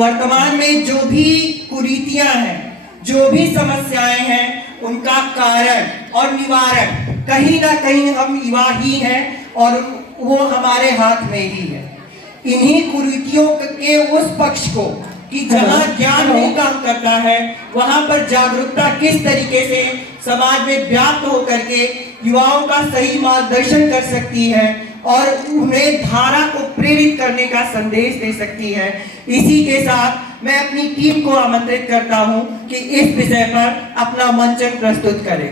वर्तमान में जो भी कुरीतियां हैं, जो भी समस्याएं हैं, उनका कारण और निवारण कहीं ना कहीं हम युवा ही हैं और वो हमारे हाथ में ही है। इन्हीं कुरीतियों के उस पक्ष को कि जहां ज्ञान नहीं काम करता है, वहां पर जागरूकता किस तरीके से समाज में व्याप्त होकर के युवाओं का सही मार्गदर्शन कर सकती है और उन्हें धारा को प्रेरित करने का संदेश दे सकती है। इसी के साथ मैं अपनी टीम को आमंत्रित करता हूं कि इस विषय पर अपना मंचन प्रस्तुत करें।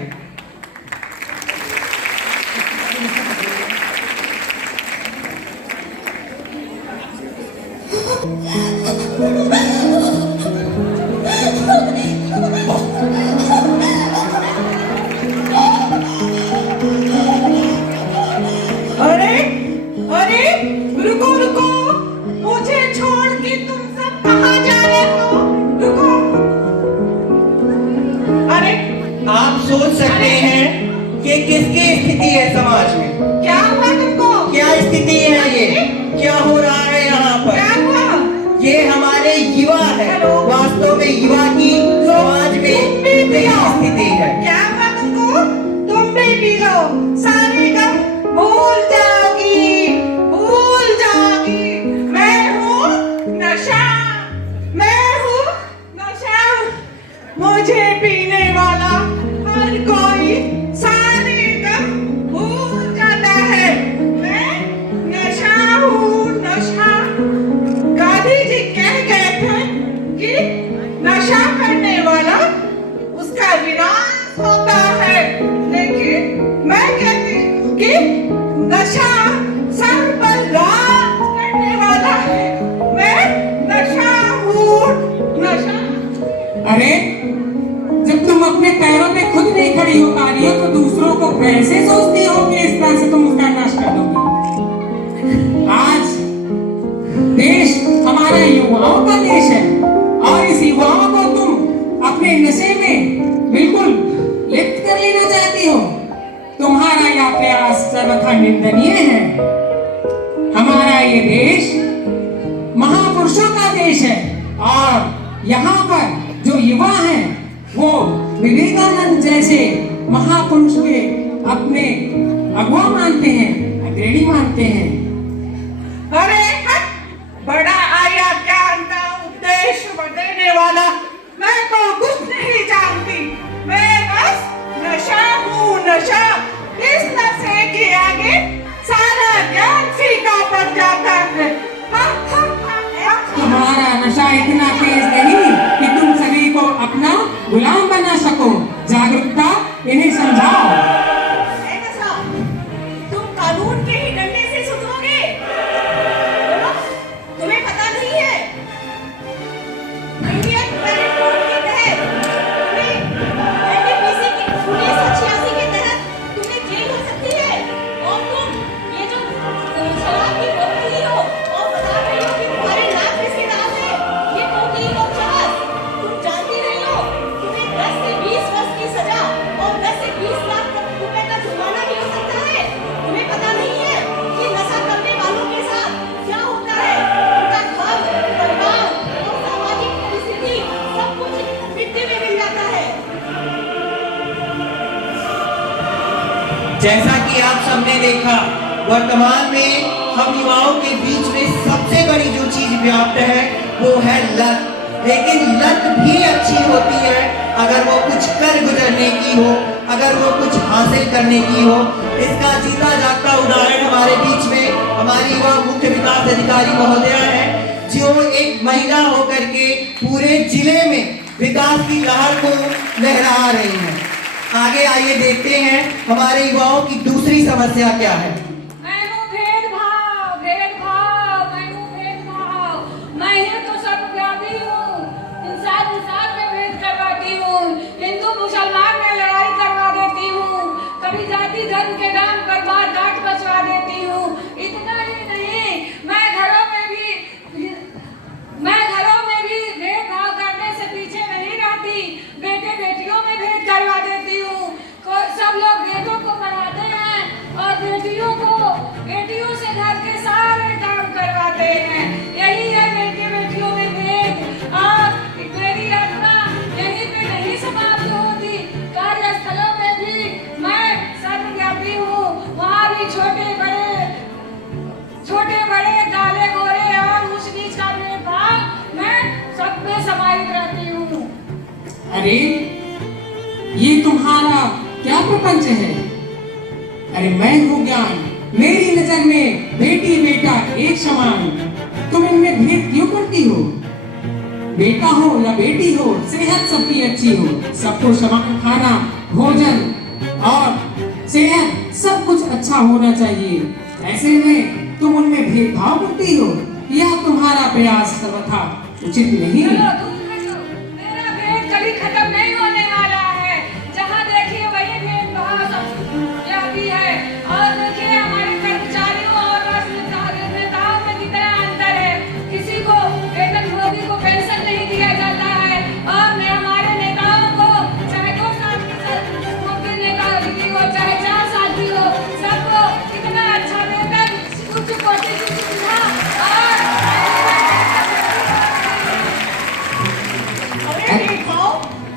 सोच सकते हैं कि किसकी स्थिति है समाज में? क्या हुआ तुमको? क्या स्थिति है ये? क्या हो रहा है यहाँ पर? क्या हुआ? ये हमारे युवा है, वास्तव में युवा की समाज में स्थिति है। क्या हुआ तुमको? तुम भी पी लो, सारी गम भूल जाओगी, भूल जाओगी। मैं हूँ नशा, मैं हूँ नशा। मुझे पीने वाला हर कोई सारी गम भूल जाता है। मैं नशा हूँ, नशा। गांधी जी कह गए थे कि नशा करने वाला उसका विनाश होता है, लेकिन मैं कहती हूँ कि नशा सर पर राज करने वाला है। मैं नशा हूँ, नशा। अरे जब तुम अपने पैरों पे खुद नहीं खड़ी हो पा रही हो तो दूसरों को कैसे सोचती हो कि इस तरह से तुम उसका नाश कर दोगी? आज देश हमारा युवाओं का देश है और इस युवाओं को तुम अपने नशे में बिल्कुल लिप्त कर लेना चाहती हो। तुम्हारा यह प्रयास सर्वथा निंदनीय है। हमारा ये देश महापुरुषों का देश है और यहाँ पर जो युवा हैं वो विवेकानंद जैसे महापुरुष के अपने अगुआ मानते हैं, अग्रणी मानते हैं। अरे बड़ा आया ज्ञान का उपदेश देने वाला, मैं तो कुछ नहीं जानती। मैं बस नशा हूँ, नशा। इस नशे के आगे सारा ज्ञान फीका पड़ जाता है। तुम्हारा नशा इतना तेज नहीं कि तुम सभी को अपना गुलाम बना सको। जागरूकता इन्हें समझाओ। तुम कानून के ही डंडे से सुधरोगे? तुम्हें पता नहीं है इंडियन पेनल कोड के तहत एनडीपीसी की 1986 के तहत तुम्हें जेल हो सकती है और तुम ये जो शराब की बोतल हो और बता रही हो कि तुम्हारे नाक में से दाग है, ये कोकीन और चरस। तुम जानती नहीं हो तुम्हें 10 से 20 वर्ष की सजा और 10 से 20 लाख रुपए का जुर्माना भी हो सकता है। तुम्हें पता नहीं है कि नशा करने वालों के साथ क्या होता है? उनका घर, परिवार और सामाजिक परिस्थिति सब कुछ मिट्टी में मिल जाता है। जैसा कि आप सबने देखा, वर्तमान में हम युवाओं के बीच में सबसे बड़ी जो चीज व्याप्त है वो है लत। लेकिन लत भी अच्छी होती है अगर वो कुछ कर गुजरने की हो, अगर वो कुछ हासिल करने की हो। इसका जीता जागता उदाहरण हमारे बीच में हमारी युवा मुख्य विकास अधिकारी महोदया है, जो एक महिला होकर के पूरे जिले में विकास की लहर को लहरा रही है। आगे आइए देखते हैं हमारे युवाओं की दूसरी समस्या क्या है। मैं हूँ भेदभाव, भेदभाव, मैं हूँ भेदभाव। मैं ही तो सर्वव्यापी हूँ। इंसान इंसान में भेद करवाती हूँ, हिंदू मुसलमान में लड़ाई करवा देती हूँ, कभी जाति धर्म के नाम पर मार काट बचवा देती हूँ। इतना ही नहीं, मैं घरों में बड़े, काले गोरे और ऊंच नीच का भेदभाव मैं सब में समाहित रहती हूँ। अरे ये तुम्हारा क्या प्रपंच है? अरे मैं हूँ ज्ञान, मेरी नजर में बेटी बेटा एक समान। तुम इनमें भेद क्यों करती हो? बेटा हो या बेटी हो, सेहत सबकी अच्छी हो, सबको समान खाना, भोजन और सेहत सब कुछ अच्छा होना चाहिए। ऐसे में तुम उनमें भेदभाव करती हो, यह तुम्हारा प्रयास सर्वथा उचित नहीं। चलो तुम हटो, मेरा भेद कभी खत्म नहीं होने वाला है। जहाँ देखिए वही भेदभाव सब जाती है। और देखिए हमारे कर्मचारियों और नेताओं में कितना अंतर है। किसी को वेतनभोगी को पेंशन नहीं दिया जाता है और हमारे नेताओं को चाहे 2 साल की नौकरी नेता की हो चाहे 4 साल की हो, सबको कितना अच्छा वेतन, उच्च कोटि की सुविधा और अरे भेदभाव,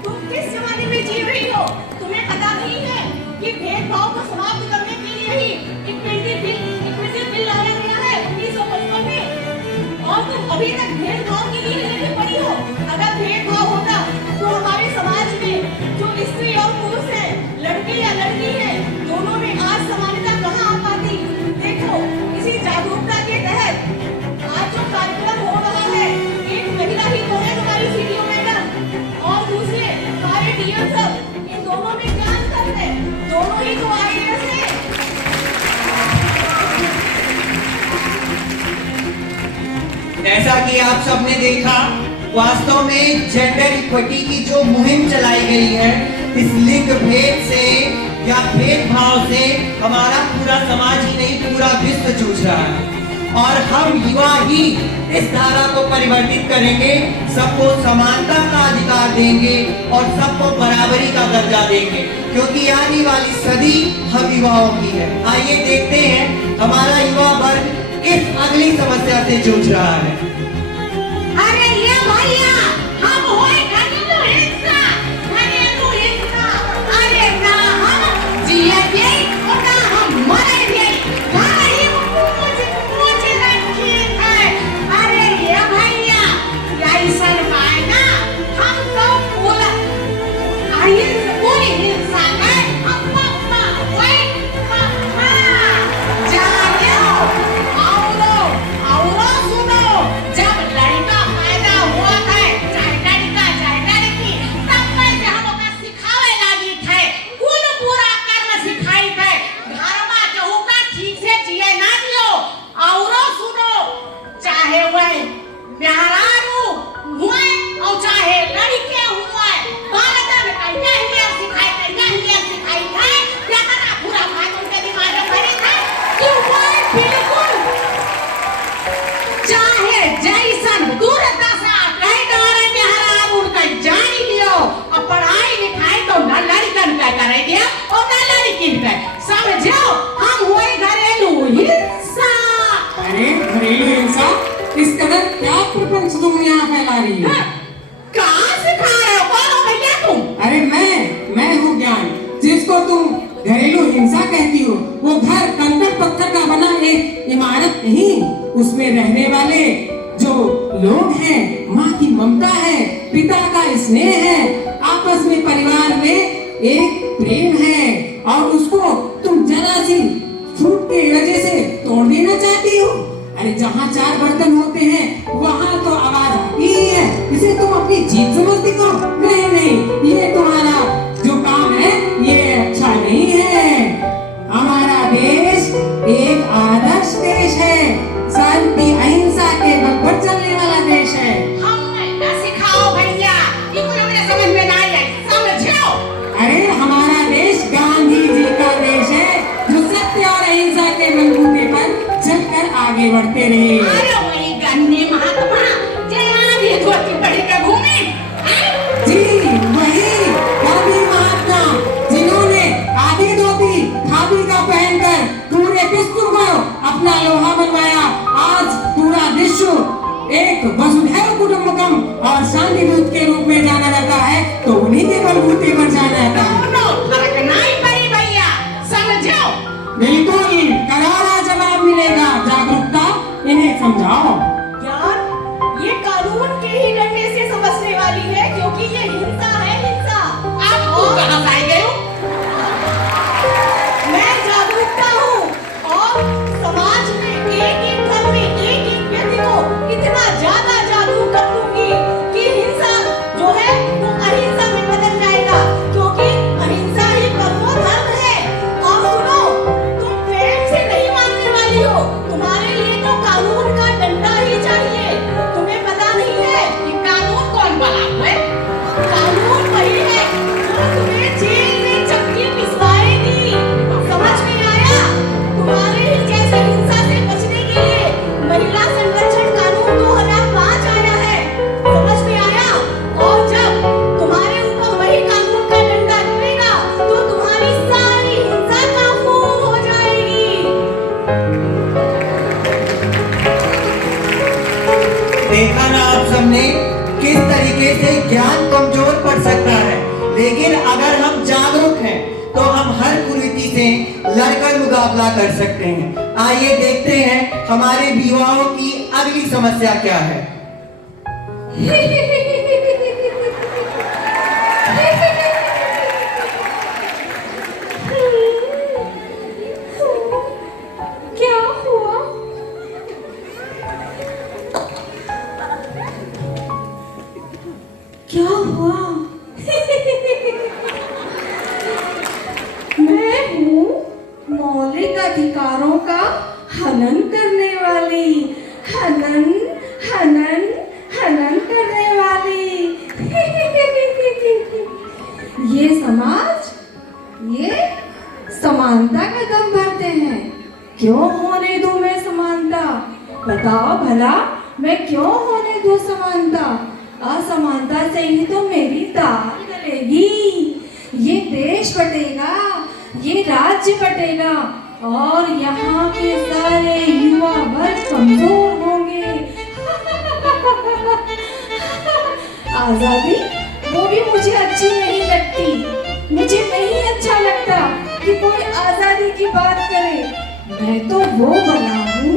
तुम किस जमाने में जी रही हो? तुम्हें पता नहीं है कि भेदभाव को समाप्त करने के लिए ही इक्विटी बिल लाया गया है 1955 में। और तुम अभी तक भेदभाव के लिए लगी पड़ी हो। अगर भेदभाव होता तो हमारे समाज में जो स्त्री और पुरुष है, लड़के या लड़की है, दोनों में आज समानता कहाँ आ पाती? देखो, इसी जागरूकता के तहत आज जो कार्यक्रम हो रहा है, एक महिला ही तो है हमारी सीडीओ मैडम और दूसरे हमारे डीएम सब। इन दोनों में क्या अंतर है? दोनों ही तो आईएएस हैं। ऐसा कि आप सबने देखा, वास्तव में जेंडर इक्विटी की जो मुहिम चलाई गई है, इस लिंग भेद से या भेदभाव से हमारा पूरा समाज ही नहीं पूरा विश्व जूझ रहा है। और हम युवा ही इस धारा को परिवर्तित करेंगे, सबको समानता का अधिकार देंगे और सबको बराबरी का दर्जा देंगे, क्योंकि आने वाली सदी हम युवाओं की है। आइए देखते हैं हमारा युवा वर्ग किस अगली समस्या से जूझ रहा है। अरे ये भैया, हम होए घरेलू हिंसा। अरे ना हम जिएंगे और ना हम मरेंगे। भाई मुझे रखी है। अरे ये भैया, ऐसा बाय ना हम तो पूरी हिंसा है। हम मम्मा वही मम्मा जानियो और सुनो, जब लड़का पैदा हुआ है, चाहे लड़का चाहे लड़की, तब पहले हम ओका सिखावे लागी थे, कुल पूरा कर्म सिखाई थे। घरमा कहू का ठीक से जिए ना दियो। और सुनो, चाहे वह मेहरारू हुए और चाहे लड़के हुए, बालकन कन्या ही सिखाई थे। क्या करना पूरा बात उनके दिमाग में भरी थे कि वह बिल्कुल चाहे जैसन दुर्दशा कहीं डरे मेहरारू का जान लियो। और पढ़ाई लिखाई तो न लड़कन का करे दिया और न लड़किन का। समझो, हम हुए घरेलू हिंसा। अरे घरेलू हिंसा, इस कदर क्या प्रपंच तुम यहाँ फैला रही हो? कहाँ सिखा रहे हो? कौन हो भैया तुम? अरे मैं हूँ ज्ञान, जिसको तुम घरेलू हिंसा कहती हो। वो घर कंकड़ पत्थर का बना एक इमारत नहीं, उसमें रहने वाले जो लोग हैं, माँ की ममता है, पिता का स्नेह है, आपस में परिवार में एक प्रेम है, और उसको तुम जरा सी छूट की वजह से तोड़ देना चाहती हो। अरे जहाँ 4 बर्तन होते हैं वहाँ तो आवाज आती ही है। इसे तुम अपनी जीत समझती हो? नहीं, ये तुम्हारा जो काम है ये अच्छा नहीं है। हमारा देश एक आदर्श देश है, शांति अहिंसा के बल पर चलने वाला देश है। हमें न सिखाओ भैया, ये कुछ हमें समझ में नहीं आई। समझो, अरे हमारा देश गांधी जी का देश है, जो सत्य और अहिंसा के बलबूते पर चलकर आगे बढ़ते रहे। अरे वही गन्ने महात्मा जय आधी धोती पहन के घूमे। जी वही गांधी महात्मा, जिन्होंने आधी धोती खादी का पहनकर पूरे विश्व को अपना लोहा बनवाया। आज पूरा विश्व एक वसुधैव कुटुंबकम और शांति दूत के रूप में जाना जाता है, तो उन्हीं के बलबूते पर जाना जाता है। फर्क नहीं पड़ी भैया, समझो। बिल्कुल करारा जवाब मिलेगा। जागरूकता समझाओ। यार, ये कानून के ही डंडे से समझने वाली है, क्योंकि ये हिंसा है, हिंसा। आप कहाँ से गए हो? मैं जागरूकता हूँ, और समाज में एक घर में एक व्यक्ति को इतना ज्यादा जागरूक कर दूंगी कि हिंसा जो है वो अहिंसा में बदल जाएगा, क्योंकि अहिंसा ही परमो धर्म है। और सुनो, तुम प्रेम से नहीं मानने वाली हो, तुम्हारे लिए तो कानून का डंडा ही चाहिए। तुम्हें पता नहीं है ये कानून कौन बना है? कानून वही है जो तुम्हें जेल में चक्की पिसवाएगी। समझ में आया? तुम्हारे ही जैसे हिंसा से बचने के लिए महिला संरक्षण कानून 2005 आया है। समझ में आया? और जब तुम्हारे ऊपर वही कानून का डंडा गिरेगा तो तुम्हारी सारी हिंसा काबू हो जाएगी। देखा ना आप सबने किस तरीके से ज्ञान कमजोर पड़ सकता है, लेकिन अगर हम जागरूक हैं तो हम हर कुरीति से लड़कर मुकाबला कर सकते हैं। आइए देखते हैं हमारे युवाओं की अगली समस्या क्या है। क्या हुआ? क्या हुआ? मैं हूँ मौलिक अधिकारों का हनन करने वाली, हनन हनन हनन करने वाली। ये समाज, ये समानता का दम भरते हैं। क्यों होने दूं मैं समानता? बताओ भला, मैं क्यों होने दूं समानता? असमानता से ही तो मेरी दाल गलेगी। ये देश बटेगा, ये राज्य बटेगा, और यहाँ के सारे युवा वर्ग कमजोर होंगे। आजादी वो भी मुझे अच्छी नहीं लगती। मुझे नहीं अच्छा लगता कि कोई आजादी की बात करे। मैं तो वो बना हूँ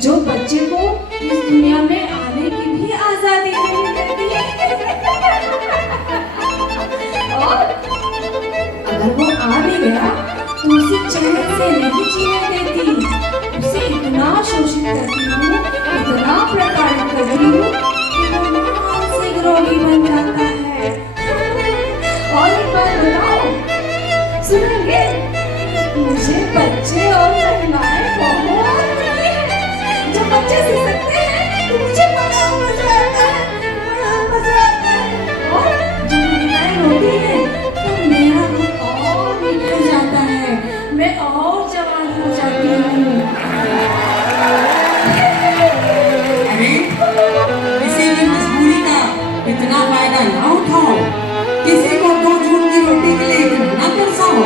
जो बच्चे को इस दुनिया में आने की भी आजादी नहीं देती। और अगर वो आ भी गया तो उसे चैन से नहीं जीने देती। उसे इतना शोषित करती हूँ, इतना प्रताड़ित करती हूँ कि वो मानसिक रोगी बन जाता है। और एक बात बताओ, सुनेंगे? मुझे बच्चे और महिलाएं बहुत प्रिय हैं। जब बच्चे सीख सकते हैं तो मुझे बड़ा मजा आता है, बड़ा मजा आता है। और जब महिलाएं रोती हैं तो मेरा रूप और निखर जाता है, मैं और जवान हो जाती हूँ। अरे, किसी की मजबूरी का इतना फायदा ना उठाओ। किसी को 2 जून की रोटी के लिए इतना तरसाओ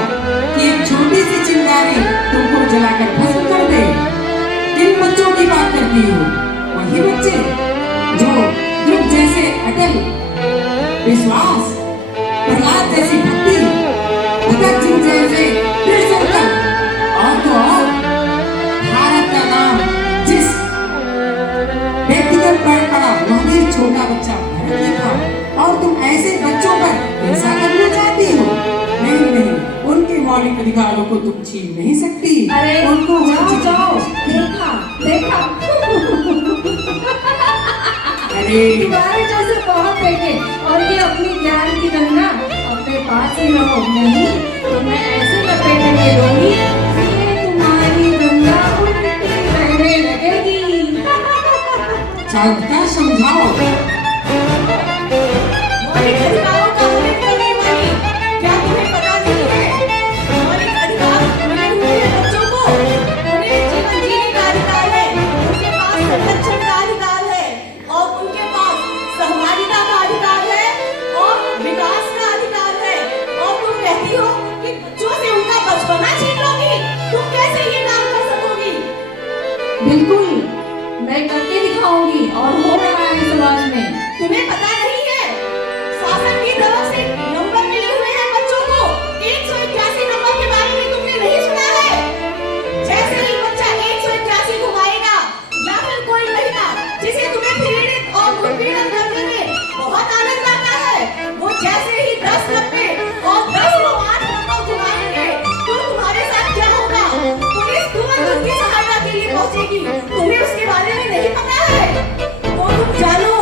कि एक छोटी सी चिंगारी तुमको जलाकर भस्म कर दे। किन बच्चों की बात करती हो? वही बच्चे जो युग जैसे अटल विश्वास, प्रहलाद जैसी भक्ति, भगत सिंह जैसे दृढ़ संकल्प, और तो और भारत का नाम जिस व्यक्तिगत पढ़ पड़ा वह भी छोटा बच्चा भरत लिखा। और तुम ऐसे बच्चों पर हिंसा करना चाहती हो? नहीं नहीं, उनके मौलिक अधिकारों को तुम छीन नहीं सकती। अरे उनको जाओ जाओ, देखा देखा। अरे तुम्हारे जैसे बहुत देखे, और ये अपनी ज्ञान की गंगा अपने पास ही रहो। नहीं तो मैं ऐसे लपेटे में लूंगी कि तुम्हारी गंगा उल्टी बहने लगेगी। शांतता समझाओ। मौलिक अधिकारों का हनन करने वाली, क्या तुम्हें पता नहीं है? मौलिक अधिकार मिले हुए बच्चों को उन्हें जीवन जीने का अधिकार है, उनके पास संरक्षण का अधिकार है, और उनके पास सहभागिता का अधिकार है, और विकास का अधिकार है। और तुम कहती हो कि बच्चों से उनका बचपना छीन लोगी? तुम कैसे ये काम कर सकोगी? बिल्कुल, मैं करके दिखाऊंगी, और हो रहा है समाज में। तुम्हें पता नहीं है, शासन की तरफ से नंबर मिले हुए हैं बच्चों को। 181 नंबर के बारे में तुमने नहीं सुना है? जैसे ही बच्चा 181 को आएगा, या फिर कोई होगी, तुम्हें उसके बारे में नहीं पता है? तो तुम जानो,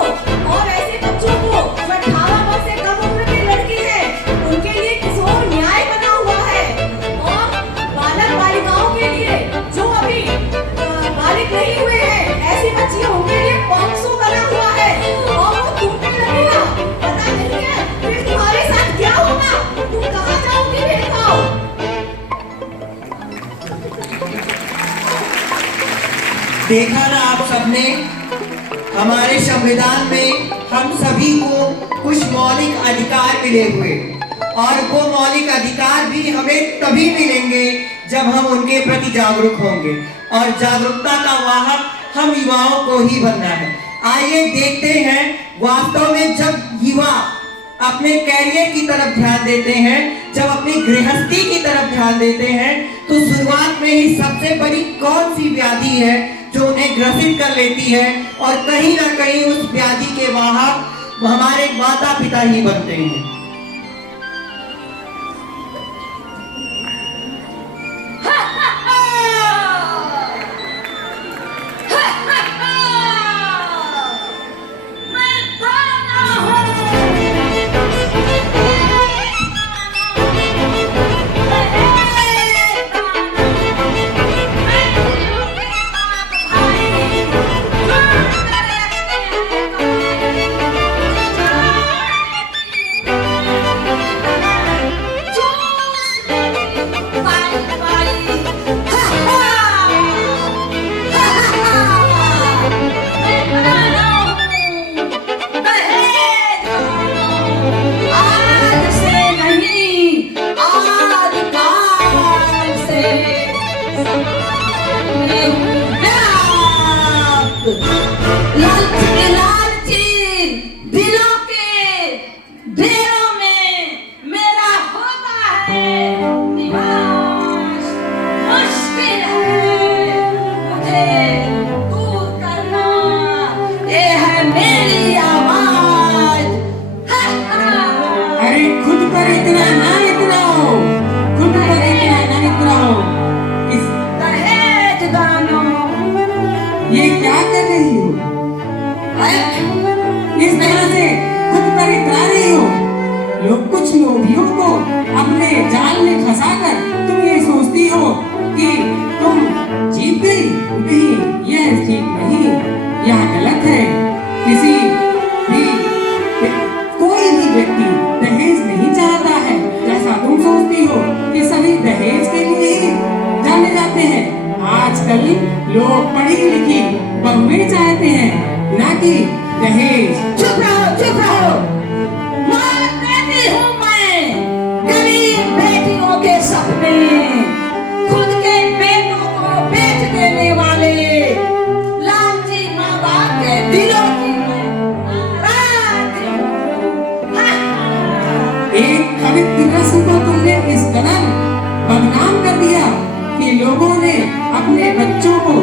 और ऐसे बच्चों को जो 18 वर्ष से कम उम्र के लड़के हैं, उनके लिए किशोर न्याय बना हुआ है। और बालक बालिकाओं के लिए जो अभी बालिक नहीं हुए हैं, ऐसी बच्चियों के लिए पॉक्सो बना हुआ है। और वो तुम पे लगेगा, पता नहीं है फिर तुम्हारे साथ क्या होगा, तुम कहाँ जाओगी भेदभाव। देखा ना आप सबने, हमारे संविधान में हम सभी को कुछ मौलिक अधिकार मिले हुए, और वो मौलिक अधिकार भी हमें तभी मिलेंगे जब हम उनके प्रति जागरूक होंगे, और जागरूकता का वाहक हम युवाओं को ही बनना है। आइए देखते हैं, वास्तव में जब युवा अपने कैरियर की तरफ ध्यान देते हैं, जब अपनी गृहस्थी की तरफ ध्यान देते हैं, तो शुरुआत में ही सबसे बड़ी कौन सी व्याधि है जो उन्हें ग्रसित कर लेती है, और कहीं ना कहीं उस व्याधि के वाहक हमारे माता पिता ही बनते हैं। ये क्या कर रही हो? इस तरह से खुद पर इतरा रही हो। लोग कुछ लोभियों को अपने जाल में फंसाकर तुम ये सोचती हो कि तुम जीत गई। नहीं, यह ठीक नहीं, यह गलत है। किसी भी कोई भी व्यक्ति दहेज नहीं चाहता है, जैसा तुम सोचती हो कि सभी दहेज के लिए ही जाने जाते हैं। आजकल लोग पढ़ी लिखी बहुएं चाहते हैं, ना कि दहेज। चुप रहो, चुप रहो। मार देती हूँ मैं गरीब बेटियों के सपने, खुद के बेटों को बेच देने वाले लालची माँ बाप के दिलों की मैं आराध्य हूँ। एक पवित्र रस्म को तुमने इस कदर बदनाम कर दिया कि लोगों ने अपने बच्चों को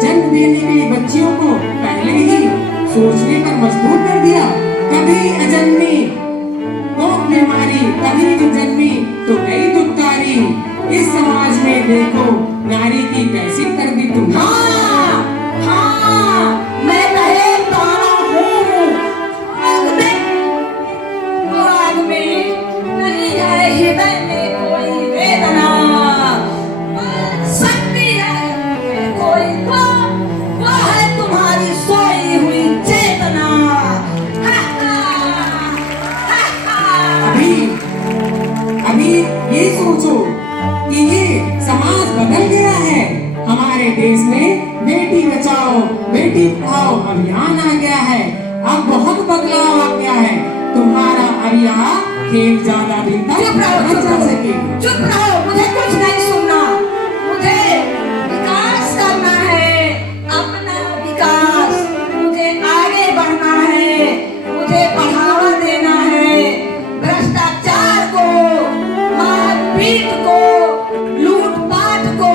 जन्म देने के लिए बच्चियों को पहले ही सोचने पर मजबूर कर दिया। कभी अजन्मी कोख में मारी, कभी जो जन्मी तो गई दुत्कारी। इस समाज में देखो नारी की कैसी कर दी तुम। हाँ, हाँ, मैं दहेज दाना हूँ। आग में नहीं है हृदय में कोई वेदना, शक्ति है कोई तो वो है तुम्हारी सोई हुई चेतना। अभी ये सोचो कि ये समाज बदल गया है। हमारे देश में बेटी बचाओ बेटी पढ़ाओ अभियान आ गया है। अब बहुत बदलाव आ गया है। तुम्हारा अब यहाँ खेल ज्यादा दिन तक नहीं चल सके। चुप रहो, मुझे कुछ नहीं सुनना। मुझे विकास करना है, अपना विकास। मुझे आगे बढ़ना है, मुझे बढ़ावा देना है। भ्रष्टाचार को, मारपीट को, लूटपाट को,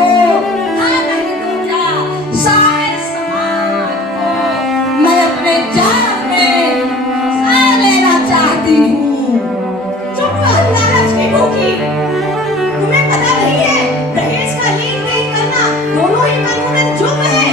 हाँ नहीं तो क्या, सारे समाज को मैं अपने जाल में फंसा लेना चाहती हूँ। चुप रहो लालच की भूखी। तुम्हें पता नहीं है दहेज का लीन नहीं करना दोनों ही कानूनन जुर्म है।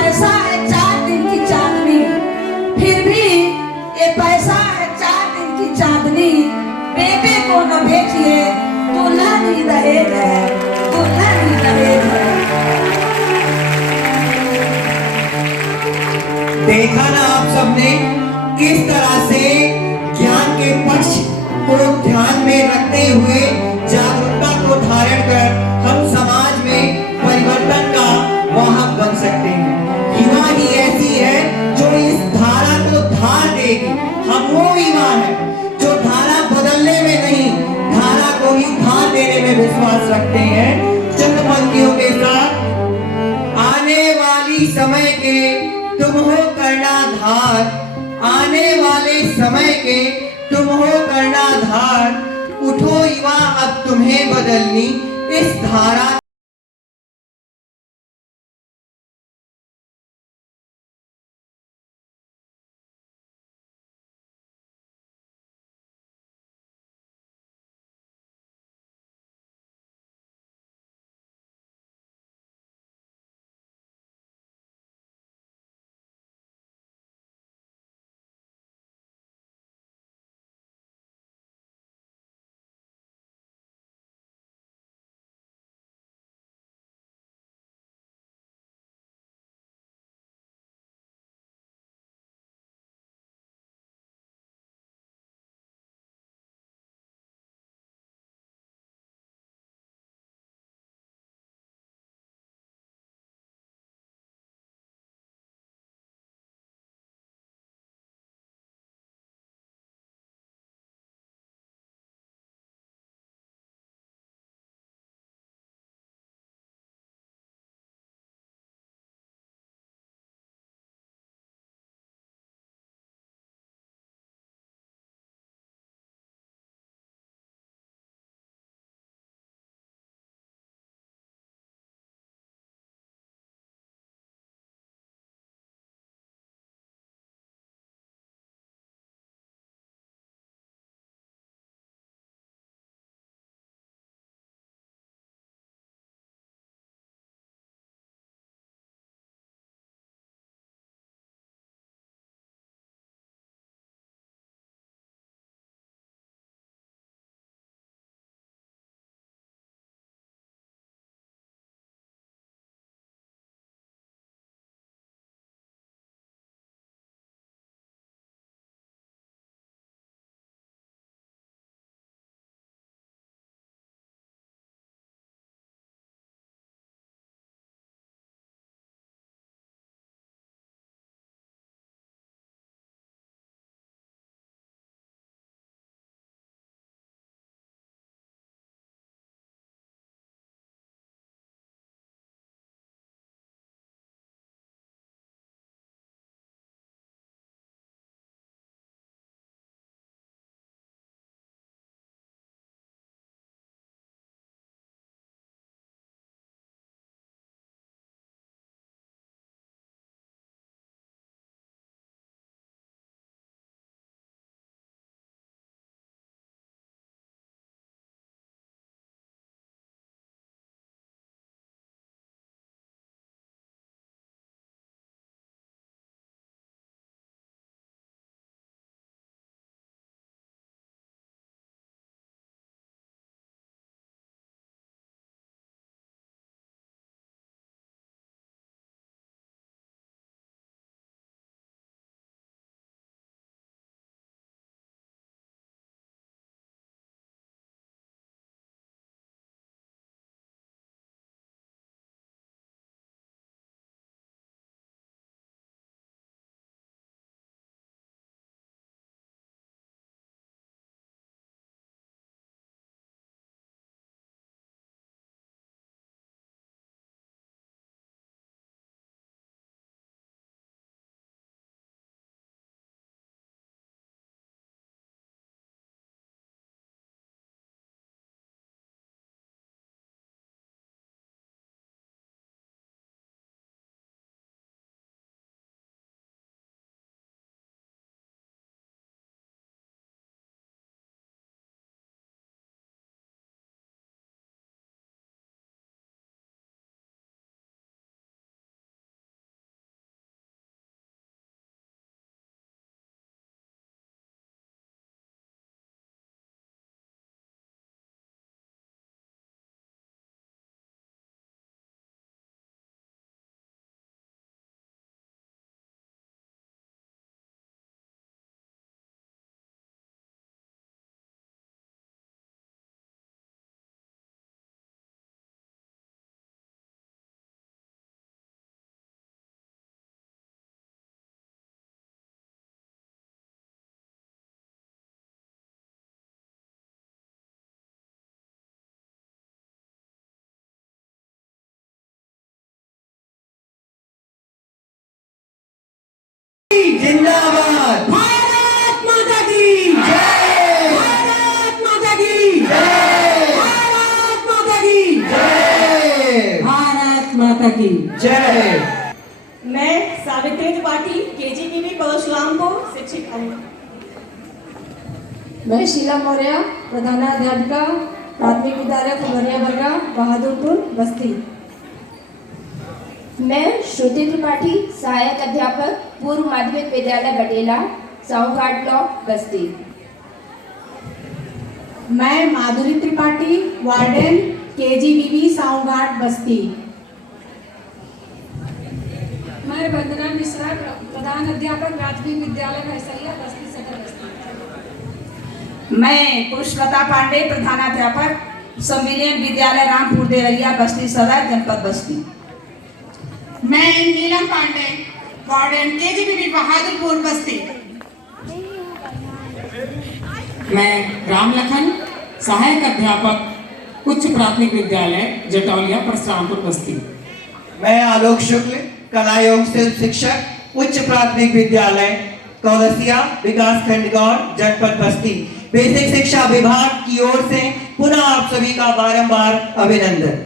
पैसा है 4 दिन की चांदनी, फिर भी ये पैसा है 4 दिन की चांदनी। बेटे को न बेचिए, दुल्हन ही दहेज है, दुल्हन ही दहेज है। देखा ना आप सबने किस तरह से ज्ञान के पक्ष को ध्यान में रखते हुए जागरूकता को धारण कर हम समाज में परिवर्तन का वाहक बन सकते हैं। युवा ही ऐसी है जो इस धारा को धार देगी। हम वो युवा है जो धारा बदलने में नहीं, धारा को ही धार देने में विश्वास रखते हैं। चंद पंक्तियों के साथ, आने वाली समय के तुम हो कर्णाधार, आने वाले समय के तुम हो कर्णाधार, उठो युवा अब तुम्हें बदलनी इस धारा जिंदाबाद। भारत माता की जय। भारत माता की जय। भारत माता की जय। भारत माता की जय। मैं सावित्री त्रिपाठी केजीबीवी परशुरामपुर शिक्षिका हूँ। मैं शीला मौर्य प्रधानाध्यापिका प्राथमिक विद्यालय फुलरिया बरगा बहादुरपुर बस्ती। मैं श्रुति त्रिपाठी सहायक अध्यापक पूर्व माध्यमिक विद्यालय बटेला साहूघाट ब्लॉक बस्ती। मैं माधुरी त्रिपाठी वार्डन केजीबीवी साहूघाट बस्ती। मैं वंदना मिश्रा प्रधान अध्यापक प्राथमिक विद्यालय भैसरिया बस्ती सदर बस्ती। मैं पुष्पलता पांडे प्रधानाध्यापक संविलियन विद्यालय रामपुर देवरिया बस्ती सदर जनपद बस्ती। मैं नीलम पांडे वार्डन केजीबीवी बहादुरपुर बस्ती। मैं रामलखन सहायक अध्यापक उच्च प्राथमिक विद्यालय जटौलिया परशुरामपुर बस्ती। मैं आलोक शुक्ल कला एवं शिल्प शिक्षक उच्च प्राथमिक विद्यालय कौलसिया विकास खंड गौड़ जनपद बस्ती। बेसिक शिक्षा विभाग की ओर से पुनः आप सभी का बारंबार अभिनंदन।